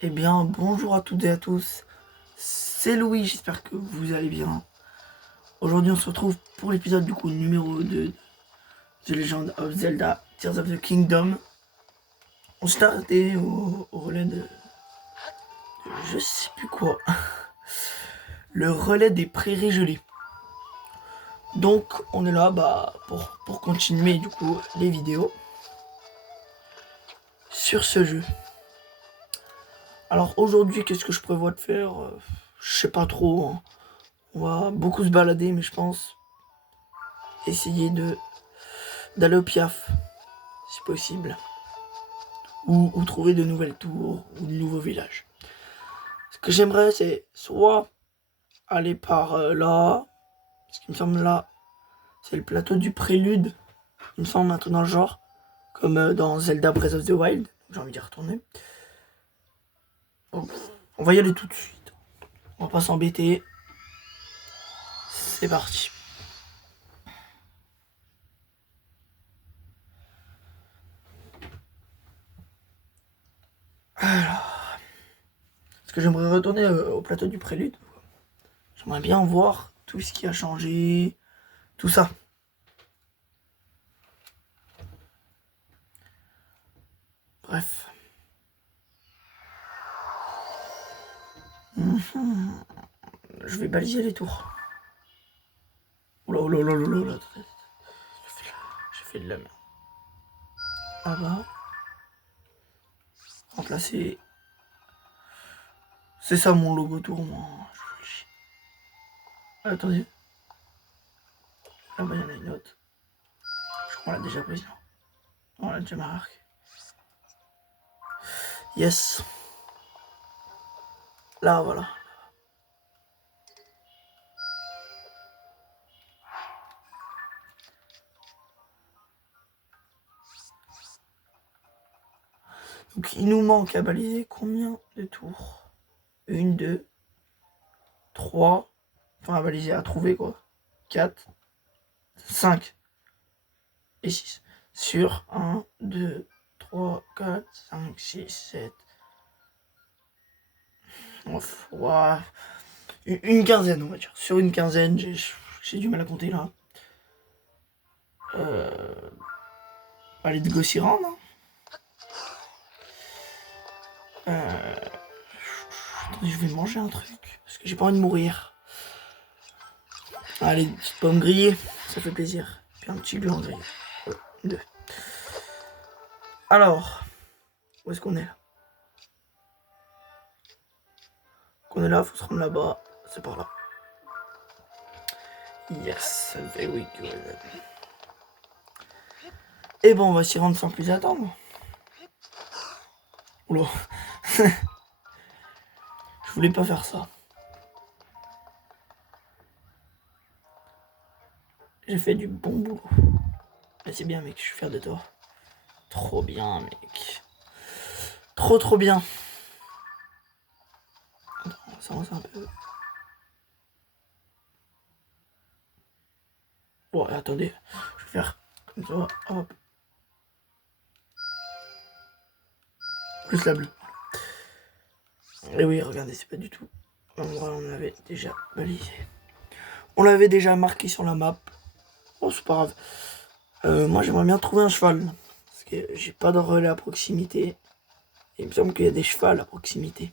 Eh bien, bonjour à toutes et à tous, c'est Louis, j'espère que vous allez bien. Aujourd'hui, on se retrouve pour l'épisode du coup numéro 2 de The Legend of Zelda Tears of the Kingdom. On s'est arrêté au relais de je sais plus quoi, le relais des prairies gelées. Donc, on est là pour continuer du coup les vidéos sur ce jeu. Alors aujourd'hui, qu'est-ce que je prévois de faire? Je sais pas trop, hein. On va beaucoup se balader, mais je pense essayer d'aller au Piaf, si possible. Ou trouver de nouvelles tours, ou de nouveaux villages. Ce que j'aimerais, c'est soit aller par là, ce qui me semble là, c'est le plateau du Prélude, il me semble un truc dans le genre, comme dans Zelda Breath of the Wild, j'ai envie d'y retourner. Donc, on va y aller tout de suite. On va pas s'embêter. C'est parti. Alors, est-ce que j'aimerais retourner au plateau du Prélude? J'aimerais bien voir tout ce qui a changé, tout ça. Bref. Je vais baliser les tours. Oula, oula, oula, oula, oula. J'ai fait de la merde. Là-bas. Donc là, c'est ça mon logo tour, moi. Ah, attendez. Là-bas, il y en a une autre. Je crois qu'on l'a déjà prise. On l'a déjà marqué. Yes. Là, voilà. Donc, il nous manque à baliser combien de tours? 1, 2, 3. Enfin, à baliser, à trouver, quoi. 4, 5 et 6. Sur 1, 2, 3, 4, 5, 6, 7. Ouais. Une quinzaine, on va dire. Sur une quinzaine, j'ai du mal à compter, là. Allez, de Gossiran, hein. Attendez, je vais manger un truc. Parce que j'ai pas envie de mourir. Allez, une petite pomme grillée. Ça fait plaisir. Puis un petit blanc grillé. Deux. Alors, où est-ce qu'on est là? Qu'on est là, faut se rendre là-bas. C'est par là. Yes, very good. Et bon, on va s'y rendre sans plus attendre. Oula. Je voulais pas faire ça. J'ai fait du bon boulot. Mais c'est bien, mec, je suis fier de toi. Trop bien, mec. Trop bien. Attends, on va s'avancer un peu. Bon, attendez. Je vais faire comme ça. Hop. Plus la bleue. Et oui, regardez, c'est pas du tout l'endroit où on avait déjà balisé. On l'avait déjà marqué sur la map. Bon, c'est pas grave. Moi, j'aimerais bien trouver un cheval. Parce que j'ai pas de relais à proximité. Et il me semble qu'il y a des chevals à proximité.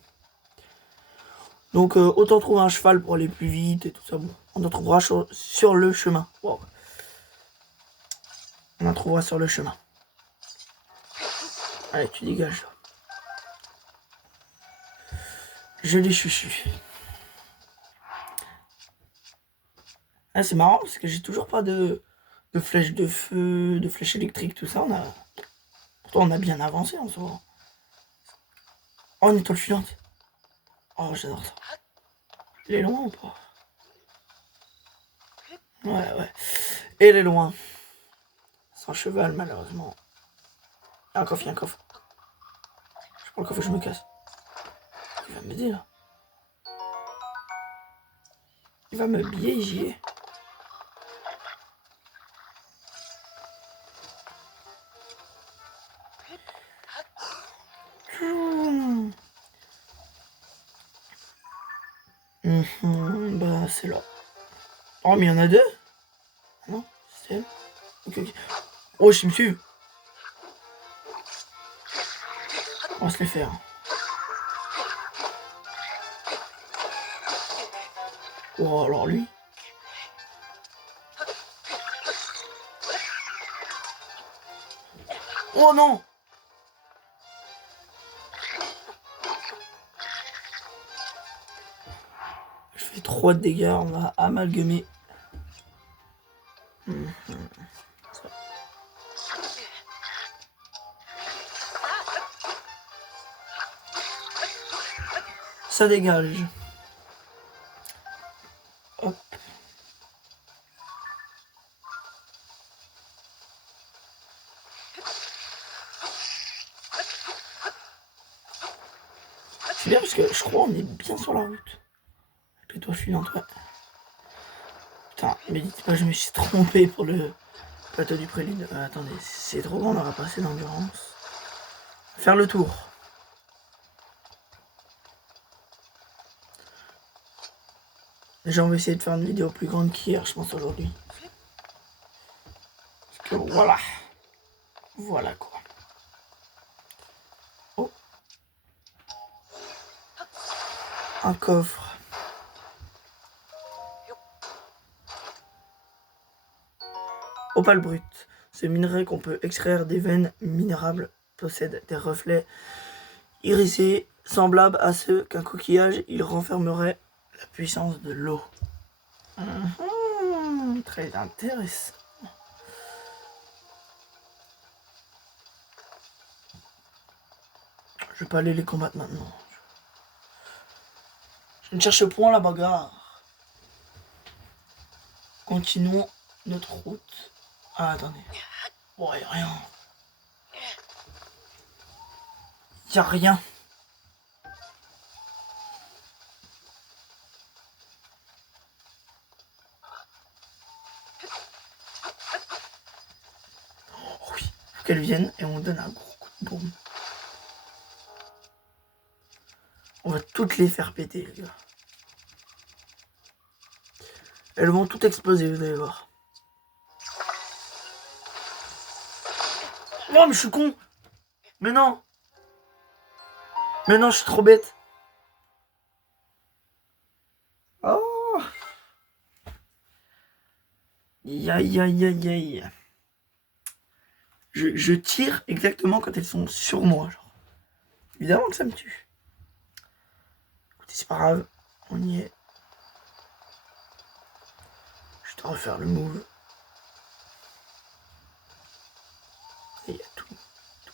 Donc, autant trouver un cheval pour aller plus vite et tout ça. Bon, on en trouvera sur le chemin. Wow. On en trouvera sur le chemin. Allez, tu dégages. Je les chuchu. Ah, c'est marrant parce que j'ai toujours pas de flèches de feu, de flèches électriques, tout ça. Pourtant, on a bien avancé en soi. Oh, une étoile filante. Oh, j'adore ça. Il est loin ou pas? Ouais. Et il est loin. Sans cheval, malheureusement. Ah, un coffre, il y a un coffre. Je prends le coffre et je me casse. Il va m'aider là. Il va me biaiser. Bah, c'est là. Oh, mais il y en a deux? Non, c'est elle. Ok, ok. Oh, je me suis. On va se les faire. Oh, alors lui. Oh non! Je fais 3 de dégâts, on va amalgamer. Ça dégage. Hop. C'est bien parce que je crois qu'on est bien sur la route. Les toits filants, ouais. Putain, mais dites pas, je me suis trompé pour le plateau du prélude. Attendez, c'est trop grand, on aura pas assez d'endurance. Faire le tour. Déjà, on va essayer de faire une vidéo plus grande qu'hier, je pense, aujourd'hui. Parce que voilà. Voilà quoi. Oh. Un coffre. Opale brut. Ce minerai qu'on peut extraire des veines minérables possède des reflets irisés semblables à ceux qu'un coquillage. Il renfermerait la puissance de l'eau. Très intéressant. Je vais pas aller les combattre maintenant. Je ne cherche point la bagarre. Continuons notre route. Ah, attendez. Bon, y'a rien. Y'a rien. Oh oui, faut qu'elles viennent et on donne un gros coup de bombe. On va toutes les faire péter, les gars. Elles vont toutes exploser, vous allez voir. Oh, mais je suis con. Mais non. Mais non, je suis trop bête. Oh. Aïe, aïe, aïe, aïe, aïe. Je tire exactement quand elles sont sur moi, genre. Évidemment que ça me tue. Écoutez, c'est pas grave. On y est. Je dois refaire le move. Et il y a tout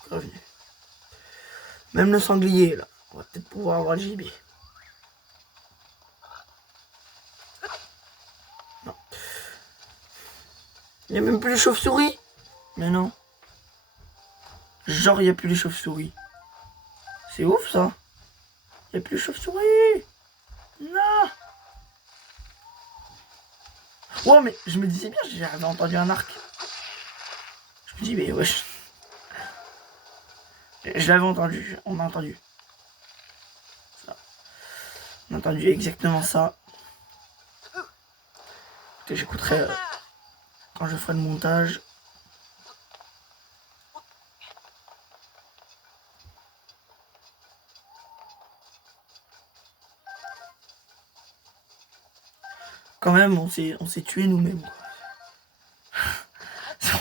revenu. Même le sanglier, là. On va peut-être pouvoir avoir le gibier. Non. Il n'y a même plus les chauves-souris. Mais non. Genre, il n'y a plus les chauves-souris. C'est ouf, ça. Il n'y a plus les chauves-souris. Non. Ouais, mais je me disais bien, j'avais entendu un arc. Je me dis, mais wesh. Je l'avais entendu, on a entendu. Ça. On a entendu exactement ça. Que j'écouterai quand je ferai le montage. Quand même, on s'est tué nous-mêmes. C'est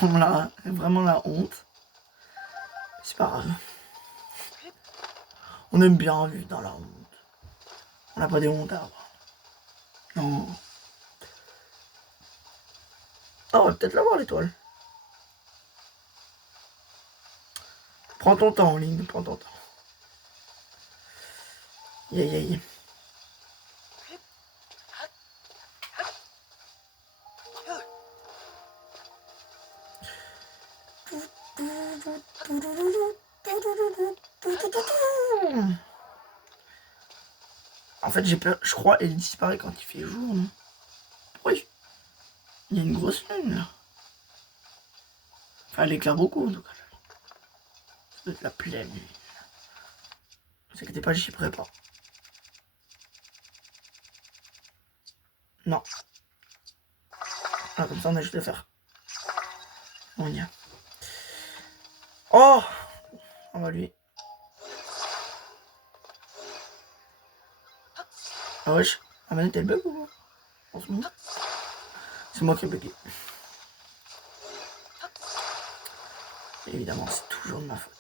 vraiment la honte. C'est pas grave. On aime bien vivre dans la honte. On n'a pas des hontes à avoir. Non. Ah, on va peut-être l'avoir l'étoile. Prends ton temps, Lynn, prends ton temps. Aïe aïe aïe. En fait, j'ai peur. Je crois qu'elle disparaît quand il fait jour, non? Oui. Il y a une grosse lune, là. Enfin, elle éclaire beaucoup, en tout cas. Ça doit être la pleine lune. Ne vous inquiétez pas, j'y prépare. Non. Ah, comme ça, on a juste à faire. On y a. Oh! On va lui. Ah wesh. Ah, manette, elle bug ou quoi en ce moment? C'est moi qui ai bugué. Évidemment, c'est toujours de ma faute.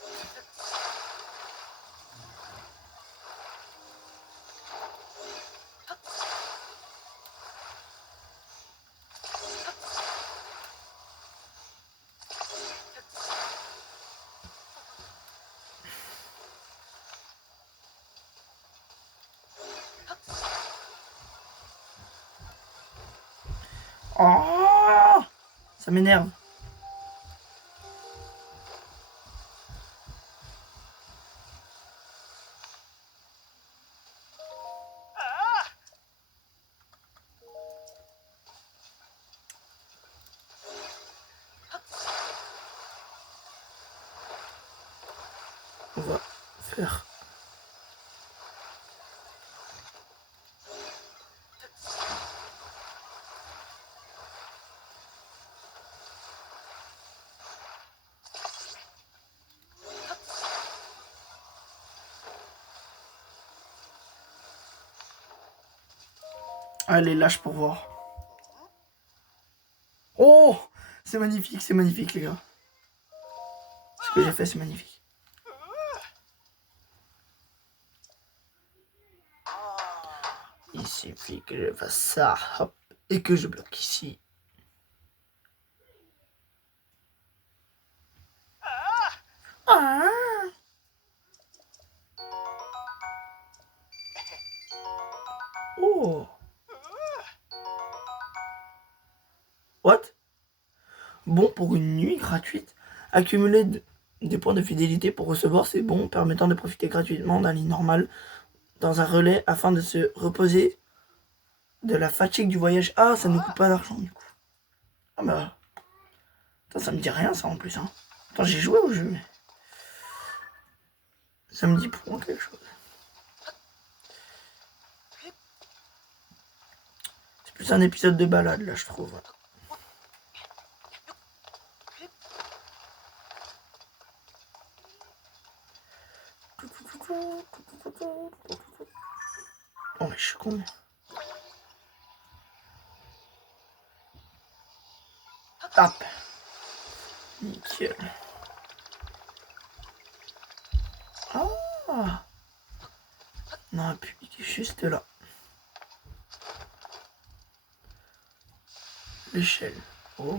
Oh! Ça m'énerve. On va faire. Allez, lâche pour voir. Oh! C'est magnifique, les gars. Ce que j'ai fait, c'est magnifique. Il suffit que je fasse ça, hop, et que je bloque ici. Ah! Oh! What? Bon pour une nuit gratuite. Accumuler des points de fidélité pour recevoir ces bons permettant de profiter gratuitement d'un lit normal dans un relais afin de se reposer de la fatigue du voyage. Ah, ça ne coûte pas d'argent du coup. Ah bah. Attends, ça me dit rien ça en plus. Hein. Attends, j'ai joué au jeu, mais. Ça me dit pour moi quelque chose. C'est plus un épisode de balade là, je trouve. Oh mais je suis con. Hop. Nickel. Ah. On a pu cliquer juste là. L'échelle. Oh.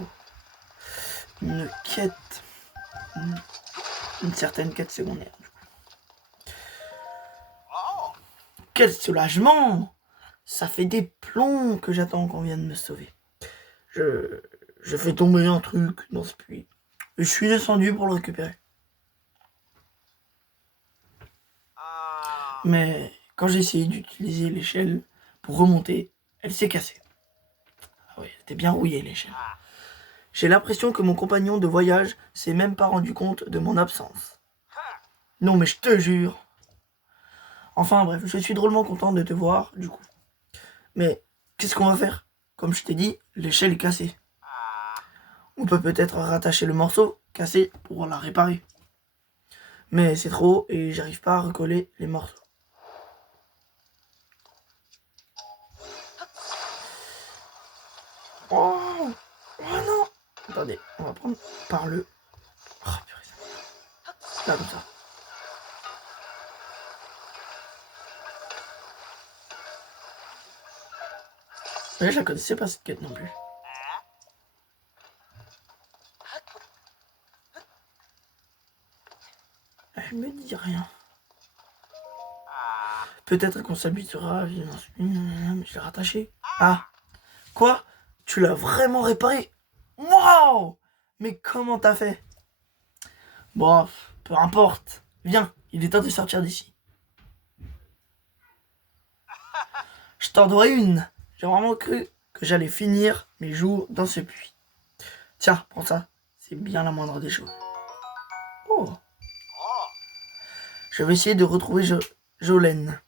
Une quête. Une certaine quête secondaire. Quel soulagement! Ça fait des plombs que j'attends qu'on vienne me sauver. Je fais tomber un truc dans ce puits. Et je suis descendu pour le récupérer. Mais quand j'ai essayé d'utiliser l'échelle pour remonter, elle s'est cassée. Ah oui, c'était bien rouillé l'échelle. J'ai l'impression que mon compagnon de voyage s'est même pas rendu compte de mon absence. Non mais je te jure. Enfin bref, je suis drôlement content de te voir du coup. Mais qu'est-ce qu'on va faire? Comme je t'ai dit, l'échelle est cassée. On peut peut-être rattacher le morceau cassé pour la réparer. Mais c'est trop haut et j'arrive pas à recoller les morceaux. Oh, oh non! Attendez, on va prendre par le... Oh purée. Là, comme ça. Ouais, je la connaissais pas cette quête non plus. Elle me dit rien. Peut-être qu'on s'habituera. Mais je l'ai rattaché. Ah! Quoi? Tu l'as vraiment réparé? Waouh! Mais comment t'as fait? Bon, peu importe. Viens, il est temps de sortir d'ici. Je t'en dois une. J'ai vraiment cru que j'allais finir mes jours dans ce puits. Tiens, prends ça. C'est bien la moindre des choses. Oh. Je vais essayer de retrouver Jolene,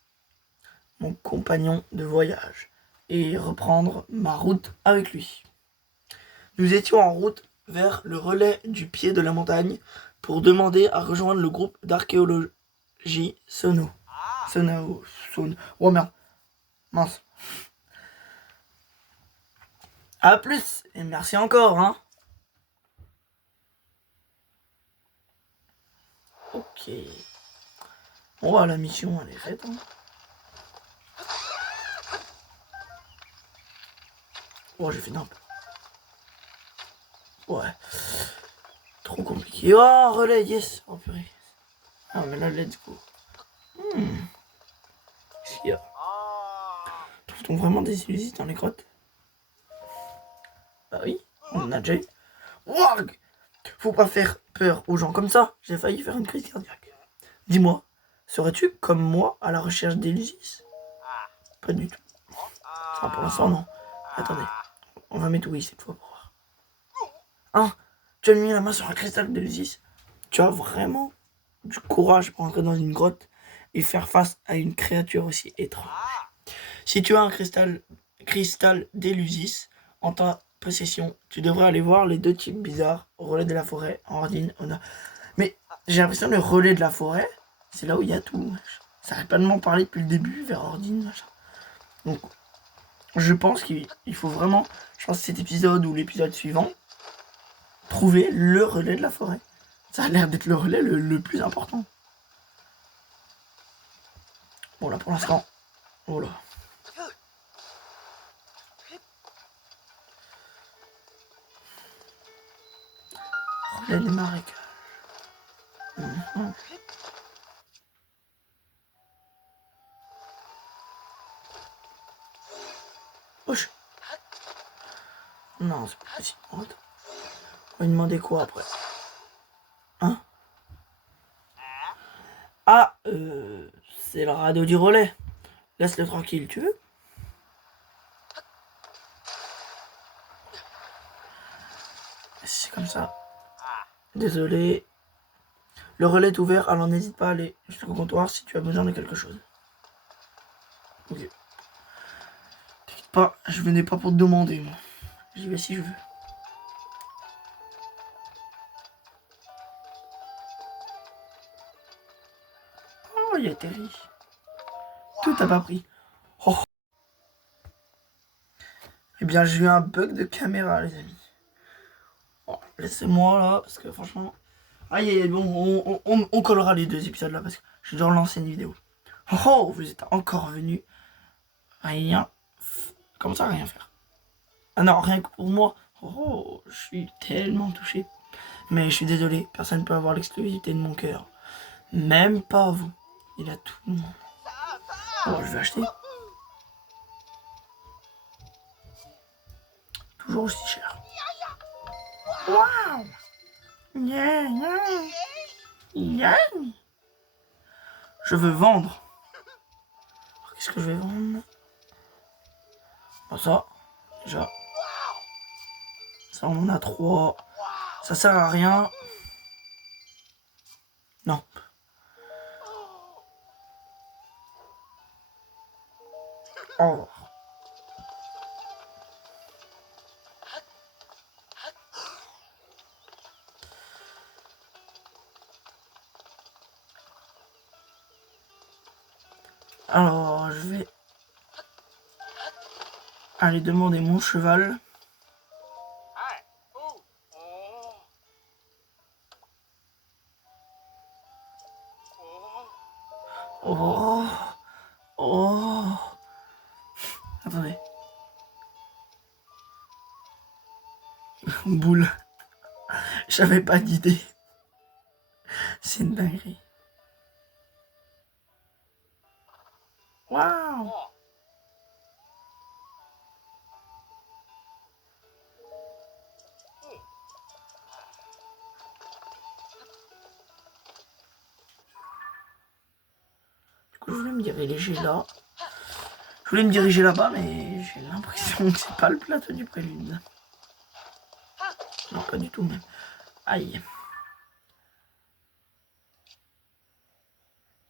mon compagnon de voyage, et reprendre ma route avec lui. Nous étions en route vers le relais du pied de la montagne pour demander à rejoindre le groupe d'archéologie Sono. Sono. Oh merde. Mince. A plus et merci encore, hein. Ok. Bon, bah, la mission, elle est faite, hein. Oh, j'ai fait n'importe. Ouais. Trop compliqué. Oh, relais, yes. Oh, purée. Ah, mais là, let's go. Qu'est-ce qu'il y a? Trouve-t-on vraiment des illusions dans les grottes? Bah oui, on en a déjà eu. Warg! Faut pas faire peur aux gens comme ça. J'ai failli faire une crise cardiaque. Dis-moi, serais-tu comme moi à la recherche d'Elysis? Pas du tout. Ça, pour l'instant, non. Attendez, on va mettre oui cette fois pour voir. Hein? Tu as mis la main sur un cristal d'Elysis? Tu as vraiment du courage pour entrer dans une grotte et faire face à une créature aussi étrange. Si tu as un cristal d'Elysis en ta possession, tu devrais aller voir les deux types bizarres, relais de la forêt, Ordine, Ona. Mais j'ai l'impression que le relais de la forêt, c'est là où il y a tout. Ça arrête pas de m'en parler depuis le début, vers Ordine, machin. Donc, je pense qu'il faut vraiment, je pense que cet épisode ou l'épisode suivant, trouver le relais de la forêt. Ça a l'air d'être le relais le plus important. Bon, là, pour l'instant, oh là. Relais des marécages. Wesh. Non, c'est pas possible. Attends. On va lui demander quoi après? Hein? Ah, c'est le radeau du relais. Laisse-le tranquille, tu veux? C'est comme ça. Désolé. Le relais est ouvert, alors n'hésite pas à aller jusqu'au comptoir si tu as besoin de quelque chose. Ok. T'inquiète pas, je venais pas pour te demander, moi. J'y vais si je veux. Oh, il a atterri. Tout a pas pris. Oh. Eh bien, j'ai eu un bug de caméra, les amis. Oh, laissez-moi là, parce que franchement... Aïe, aïe, aïe, bon, on collera les deux épisodes là, parce que j'ai déjà relancé une vidéo. Oh, vous êtes encore venus. Rien. Comment ça, rien faire? Ah non, rien que pour moi. Oh, je suis tellement touché. Mais je suis désolé, personne ne peut avoir l'exclusivité de mon cœur. Même pas vous. Il a tout le monde. Oh, je vais acheter. Toujours aussi cher. Waouh! Yeah, yeah. Yeah. Je veux vendre. Qu'est-ce que je vais vendre? Bon, ça, déjà. Ça, on en a 3. Ça sert à rien. Non. Au revoir. Alors, je vais aller demander mon cheval. Oh, oh. Attendez. Boule. J'avais pas d'idée. C'est une dinguerie. Waouh. Du coup, je voulais me diriger là. Je voulais me diriger là-bas, mais j'ai l'impression que c'est pas le plateau du prélude. Non, pas du tout même. Aïe.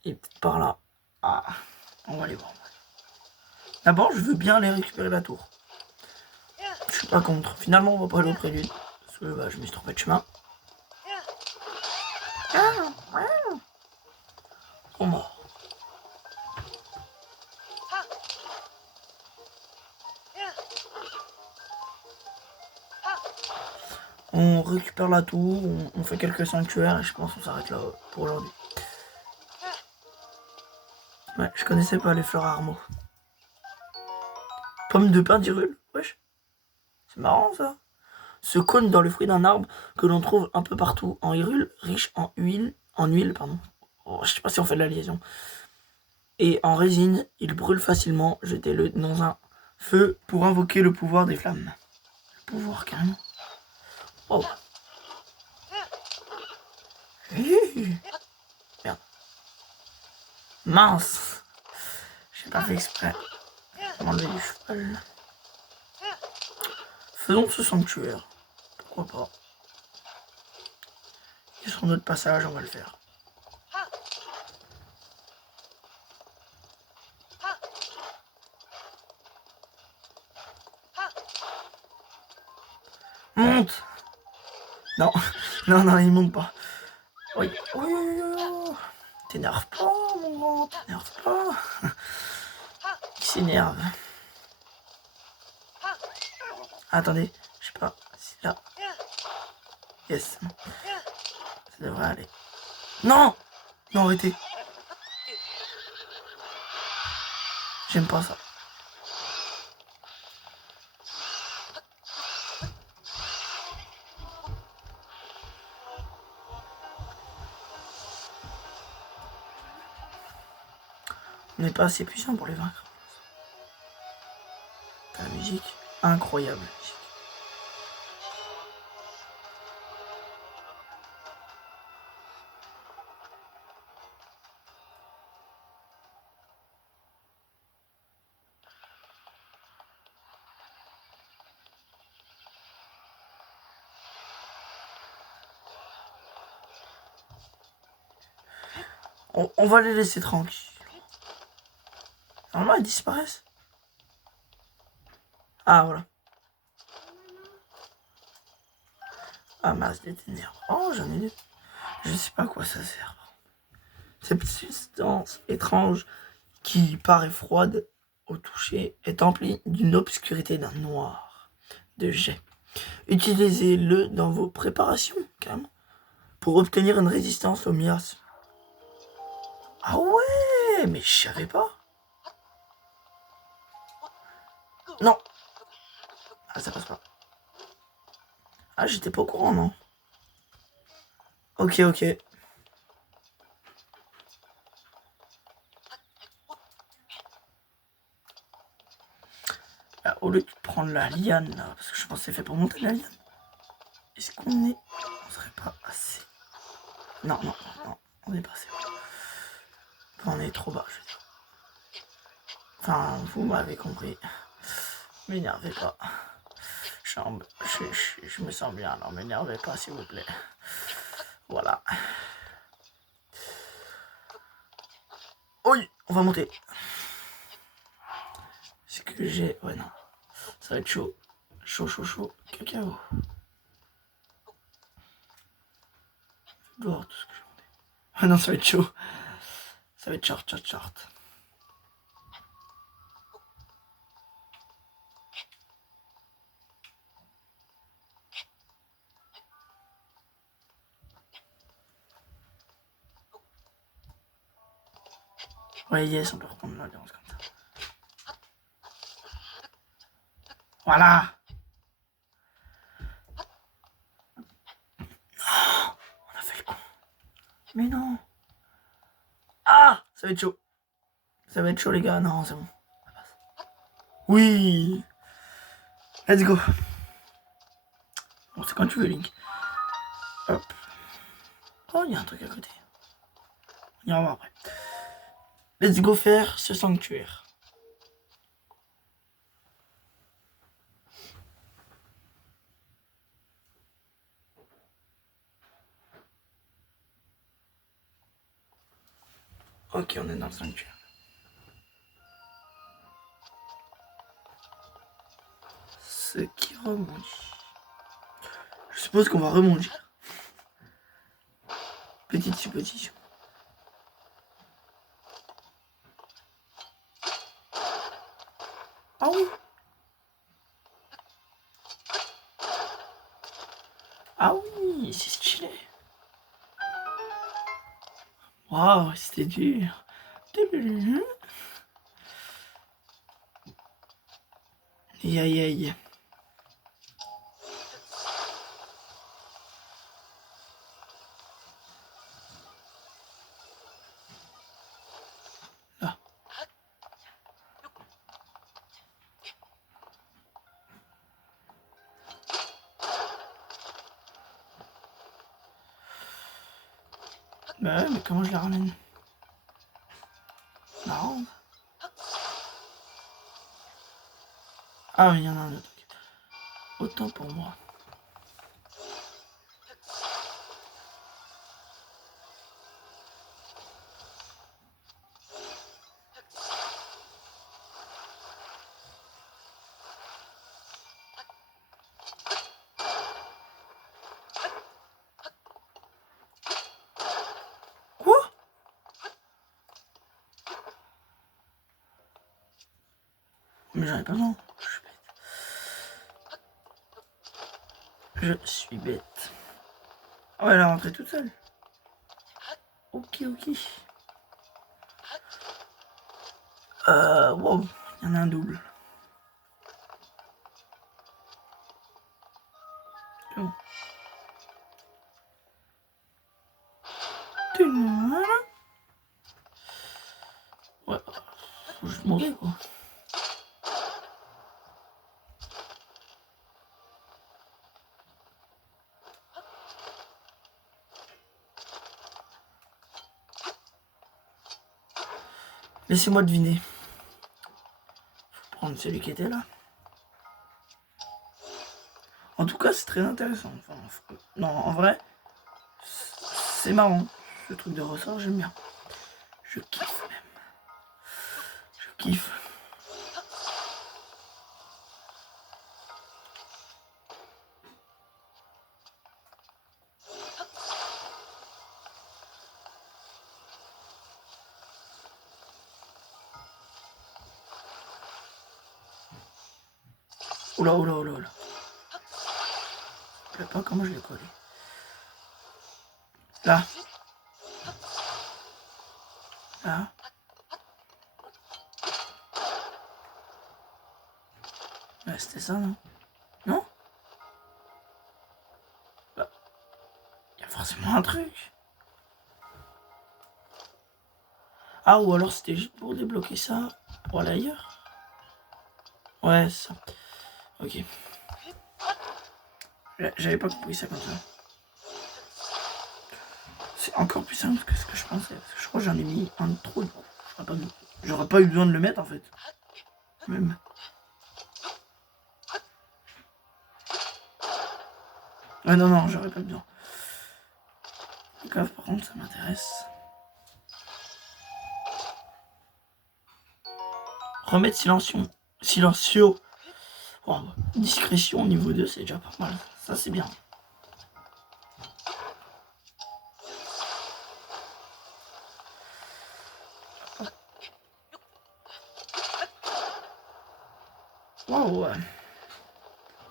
Et peut-être par là. Ah, on va aller voir. D'abord, je veux bien aller récupérer la tour. Je suis pas contre. Finalement, on va pas aller au prélude. Parce que bah, je me suis trompé de chemin. On mort. On récupère la tour, on fait quelques sanctuaires et je pense qu'on s'arrête là pour aujourd'hui. Ouais, je connaissais pas les fleurs Armo. Pomme de pin d'Hyrule, wesh. C'est marrant ça. Ce cône dans le fruit d'un arbre que l'on trouve un peu partout en Hyrule, riche en huile, pardon. Oh, je sais pas si on fait de la liaison. Et en résine, il brûle facilement. Jetez-le dans un feu pour invoquer le pouvoir des flammes. Le pouvoir carrément. Oh. Merde. Mince. J'ai pas fait exprès. On va enlever du cheval. Faisons ce sanctuaire. Pourquoi pas. Et sur notre passage, on va le faire. Monte. Non, non, non, il monte pas. Oui, oui, oui, oui. T'énerve pas, mon grand, t'énerve pas. Il s'énerve. Attendez, je sais pas, c'est là. Yes. Ça devrait aller. Non. Non, arrêtez. J'aime pas ça. On n'est pas assez puissant pour les vaincre. La musique, incroyable musique. On va les laisser tranquilles. Normalement, ils disparaissent. Ah, voilà. Ah, masse des ténèbres. Oh, j'en ai deux. Je sais pas à quoi ça sert. Cette substance étrange qui paraît froide au toucher est emplie d'une obscurité d'un noir de jet. Utilisez-le dans vos préparations, carrément, pour obtenir une résistance au miasme. Ah ouais, mais je savais pas. Non. Ah, ça passe pas. Ah, j'étais pas au courant, non. Ok, ok. Là, au lieu de prendre la liane, là, parce que je pense que c'est fait pour monter la liane, est-ce qu'on est... On serait pas assez... Non, non, non, on est pas assez. Enfin, on est trop bas, je veux dire. Enfin, vous m'avez compris. M'énervez pas. Je me sens bien, alors m'énervez pas, s'il vous plaît. Voilà. Oui, on va monter. C'est que j'ai... Ouais, non. Ça va être chaud. Chaud, chaud, chaud. Cacao. Je dois voir tout ce que j'ai monté. Ah non, ça va être chaud. Ça va être short, short, short. Ouais, yes, on peut reprendre l'alliance comme ça. Voilà. Oh, on a fait le con. Mais non. Ah, ça va être chaud. Ça va être chaud, les gars. Non, c'est bon. Oui. Let's go. Bon, c'est quand tu veux, Link. Hop. Oh, il y a un truc à côté. On ira voir après. Let's go faire ce sanctuaire. Ok, on est dans le sanctuaire. L'ours qui rebondit. Je suppose qu'on va rebondir. Petite supposition. Ah oui. Ah oui, c'est stylé. Waouh, c'était dur. Aïe aïe aïe. Là. Bah ouais, mais comment je la ramène? Non. Ah oui, il y en a un autre. Autant pour moi. Quoi? Mais j'en ai pas besoin. Je suis bête. Oh, elle est rentrée toute seule. Ok, ok. Wow, il y en a un double. Bon. Ouais, faut juste mourir quoi. Laissez-moi deviner. Faut prendre celui qui était là. En tout cas, c'est très intéressant. Enfin, non, en vrai, c'est marrant. Ce truc de ressort, j'aime bien. Je kiffe même. Je kiffe. Oula, oula, oula, oula. Je sais pas comment je l'ai collé. Là. Là. Ouais, c'était ça, non? Non? Bah, y a forcément un truc. Ah, ou alors c'était juste pour débloquer ça pour aller ailleurs? Ouais, c'est ça. Ok. J'avais pas compris ça comme ça. C'est encore plus simple que ce que je pensais. Parce que je crois que j'en ai mis un de trop du coup. J'aurais pas eu besoin de le mettre en fait. Même. Ah non, non, j'aurais pas besoin. Le coffre par contre ça m'intéresse. Remettre silencieux. Silencieux. Oh, discrétion niveau 2 c'est déjà pas mal. Ça c'est bien. Waouh.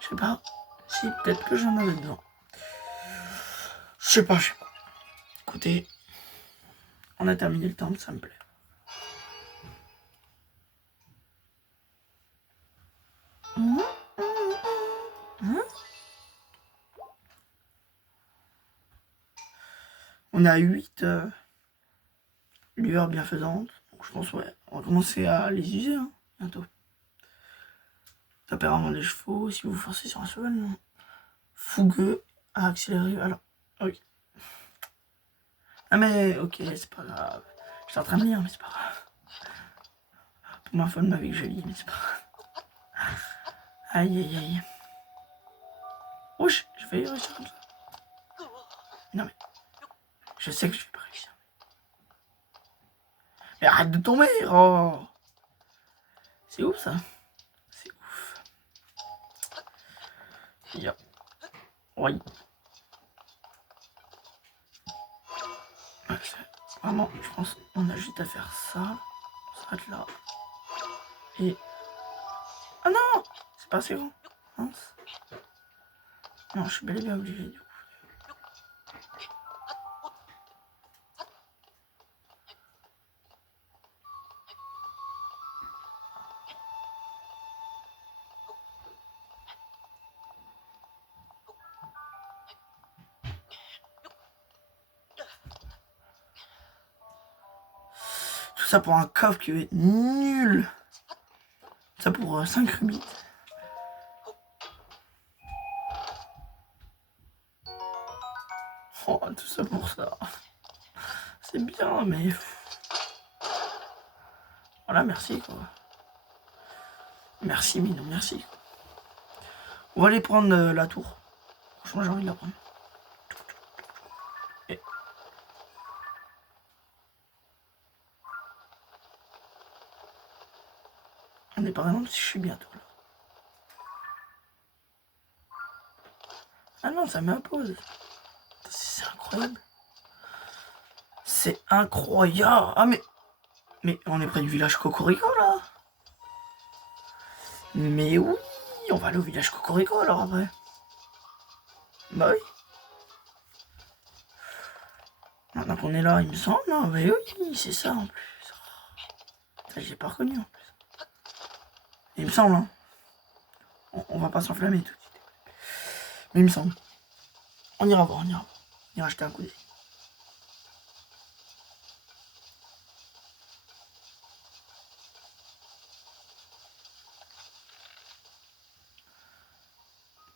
Je sais pas. Si, peut-être que j'en avais besoin. Je sais pas, je sais pas. Écoutez, on a terminé le temple, ça me plaît. On a 8 lueurs bienfaisantes. Donc je pense, ouais, on va commencer à les user hein, bientôt. Taper avant les chevaux, si vous forcez sur un cheval, non. Fougueux à accélérer. Alors, ok. Ah mais ok, c'est pas grave. J'étais en train de lire, mais c'est pas grave. Pour ma femme avec jolie, mais c'est pas grave. Aïe aïe aïe. Ouch, je vais réussir comme ça. Non mais, je sais que je vais pas réussir. Mais arrête de tomber, oh. C'est ouf ça. C'est ouf. Yep. Oui. Vraiment, je pense qu'on a juste à faire ça. On s'arrête là. Et... Ah non! C'est pas assez grand. Mince. Non, je suis bel et bien obligé du coup. Tout ça pour un coffre qui est nul. Ça pour 5 rubis. Oh, tout ça pour ça. C'est bien, mais... Voilà, merci, quoi. Merci, Minou, merci. On va aller prendre la tour. Franchement, j'ai envie de la prendre. Et... On est par exemple si je suis bientôt là. Ah non, ça m'impose. C'est incroyable. C'est incroyable. Ah mais on est près du village Cocorico là. Mais oui, on va aller au village Cocorico alors après. Bah oui. Maintenant qu'on est là, il me semble. Non, mais oui, c'est ça en plus. Ça, j'ai pas reconnu en plus. Il me semble, hein. On va pas s'enflammer tout de suite. Mais il me semble. On ira voir, on ira voir. On ira jeter un coup d'œil.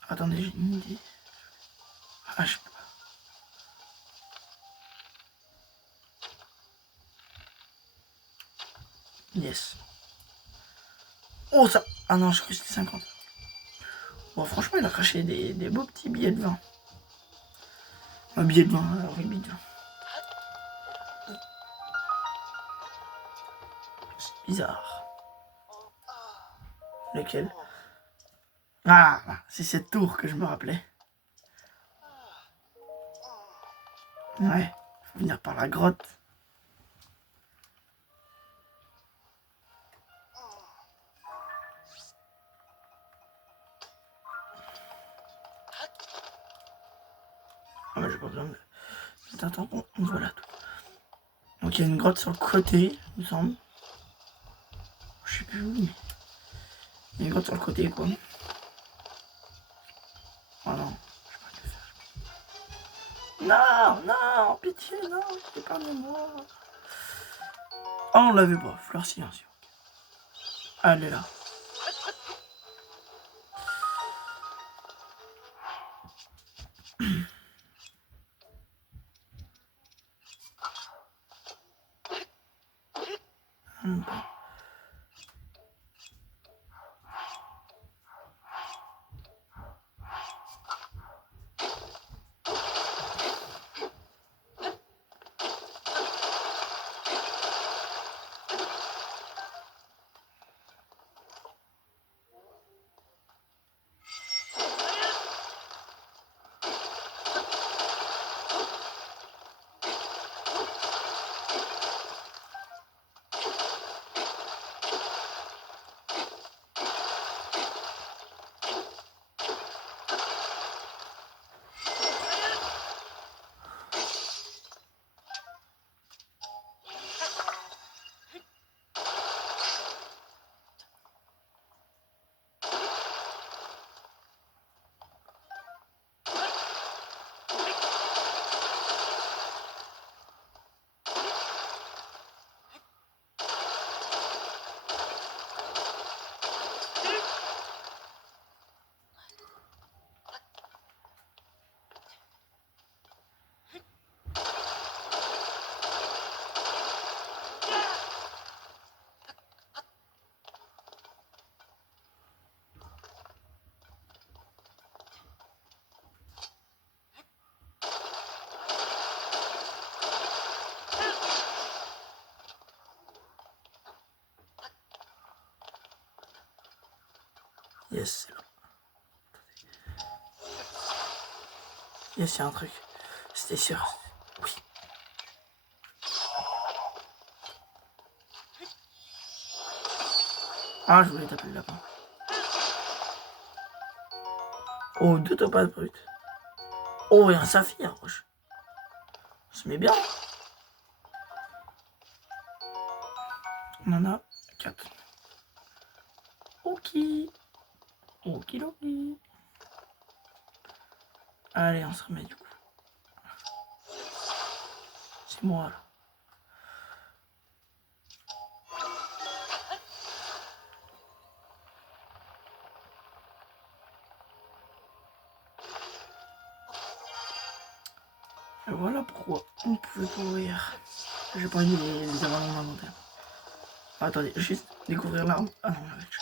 Attendez, j'ai une idée. Ah, je sais pas. Yes. Oh, ça... Ah non, je crois que c'était 50. Bon, franchement, il a craché des beaux petits billets de vin. Un billet de vin, alors une billet de vin. C'est bizarre. Lequel? Ah, c'est cette tour que je me rappelais. Ouais, faut venir par la grotte. Ah bah j'ai pas besoin de... Attends, on voit la tour. Donc il y a une grotte sur le côté, il me semble. Je sais plus où, mais... Il y a une grotte sur le côté, quoi. Oh non, je peux pas le faire. Non, non, pitié, non, épargnez-moi. Oh, on l'avait pas, fleur silencieux. Ah, elle est là. Yes, c'est là. Yes, il y a un truc. C'était sûr. Oui. Ah, je voulais taper le lapin. Oh, 2 topazes brutes. Oh, et un saphir. On se met bien. On en a 4. Ok. Okidoki. Allez, on se remet du coup. C'est moi là. Et voilà pourquoi on pouvait courir. J'ai pas envie de les avoir dans mon inventaire. Ah, attendez, juste découvrir l'arme. Ah non, là, je...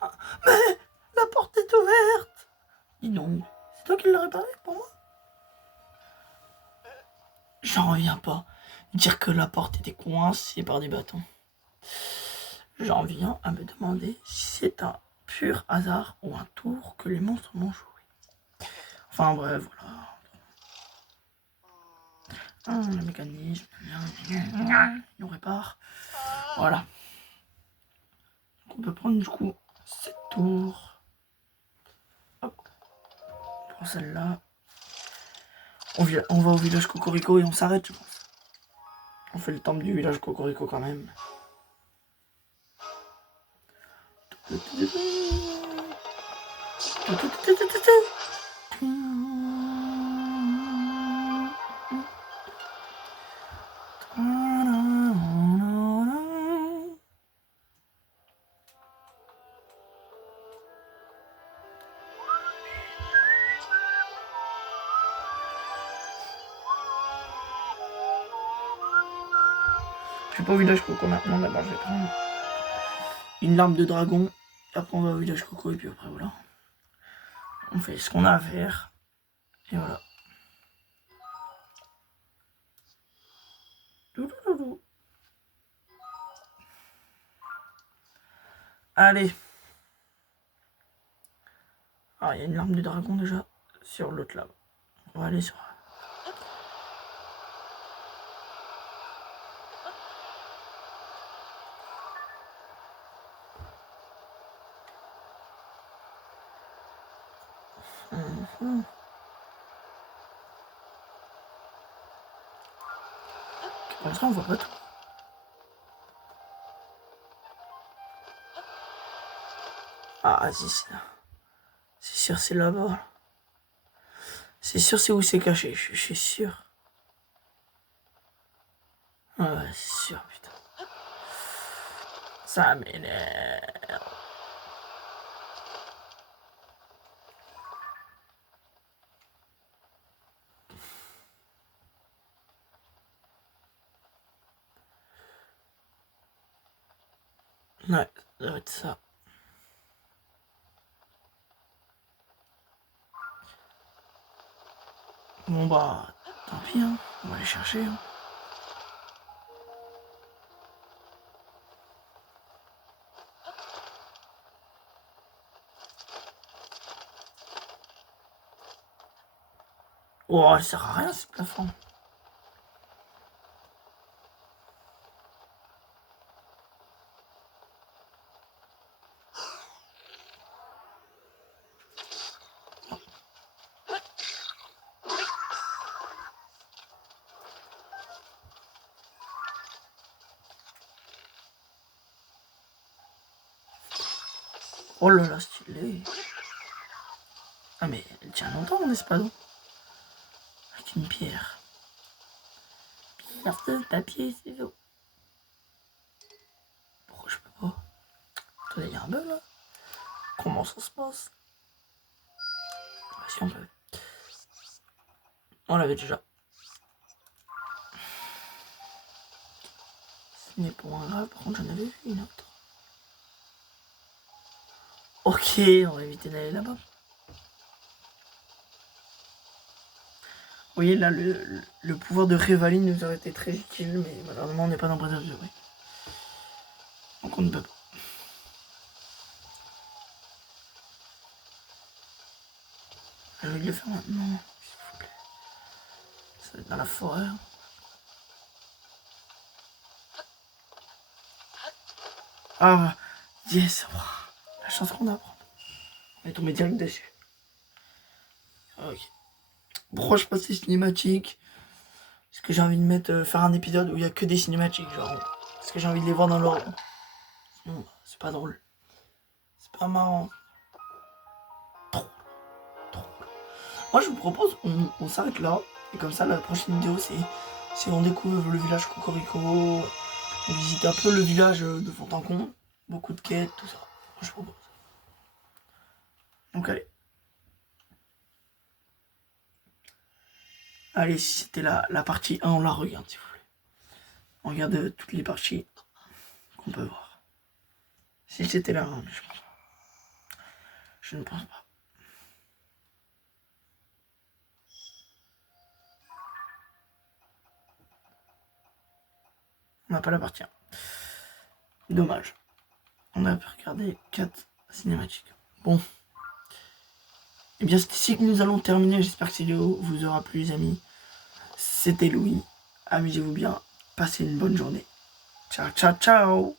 Ah, mais la porte est ouverte. Dis donc, c'est toi qui l'as réparé pour moi? J'en reviens pas. Dire que la porte était coincée par des bâtons. J'en viens à me demander si c'est un pur hasard ou un tour que les monstres m'ont joué. Enfin bref, voilà. Ah, le mécanisme, il nous répare. Voilà. Donc on peut prendre du coup cette tour. Hop. On prend celle-là. On va au village Cocorico et on s'arrête, je pense. On fait le temple du village Cocorico quand même. Je vais pas au village Coco maintenant, d'abord je vais prendre une larme de dragon. Et après on va au village Coco et puis après voilà. On fait ce qu'on a à faire. Et voilà. Allez. Ah, il y a une larme de dragon déjà sur l'autre là. On va aller sur... Comme ça on voit pas tout. Ah si, c'est sûr c'est là-bas. C'est sûr c'est où c'est caché, je suis sûr. Ah ouais, c'est sûr, putain. Ça m'énerve. Ouais, ça doit être ça. Bon bah, tant pis, hein. On va aller chercher. Hein. Oh, elle sert à rien ce plafond. Oh là là, stylé. Ah mais elle tient longtemps mon espadon. Avec une pierre. Pierre, papier, ciseaux. Pourquoi je peux pas? Attendez, il y a un bug là. Comment ça se passe? Bah, si on peut. On l'avait déjà. Ce n'est pas grave, par contre j'en avais vu une autre. Ok, on va éviter d'aller là-bas. Vous voyez là, le pouvoir de Révaline nous aurait été très utile, mais malheureusement on n'est pas dans Breath of the Wild. Donc on ne peut pas. J'ai envie de le faire maintenant, s'il vous plaît. Ça va être dans la forêt. Ah, yes. La chance qu'on a. On est tombé direct dessus. Ok. Pourquoi je passe les cinématiques? Parce que j'ai envie de mettre, faire un épisode où il n'y a que des cinématiques, genre. Parce que j'ai envie de les voir dans l'ordre. Sinon, c'est pas drôle. C'est pas marrant. Trop. Moi, je vous propose, on s'arrête là. Et comme ça, la prochaine vidéo, c'est on découvre le village Cocorico. On visite un peu le village de fond en comble. Beaucoup de quêtes, tout ça. Moi, je propose. Donc, allez. Allez, si c'était la partie 1, on la regarde, s'il vous plaît. On regarde toutes les parties qu'on peut voir. Si c'était là, hein, mais je pense pas. Je ne pense pas. On n'a pas la partie 1. Dommage. On a regardé 4 cinématiques. Bon. Et bien, c'est ici que nous allons terminer. J'espère que cette vidéo vous aura plu, les amis. C'était Louis. Amusez-vous bien. Passez une bonne journée. Ciao, ciao, ciao.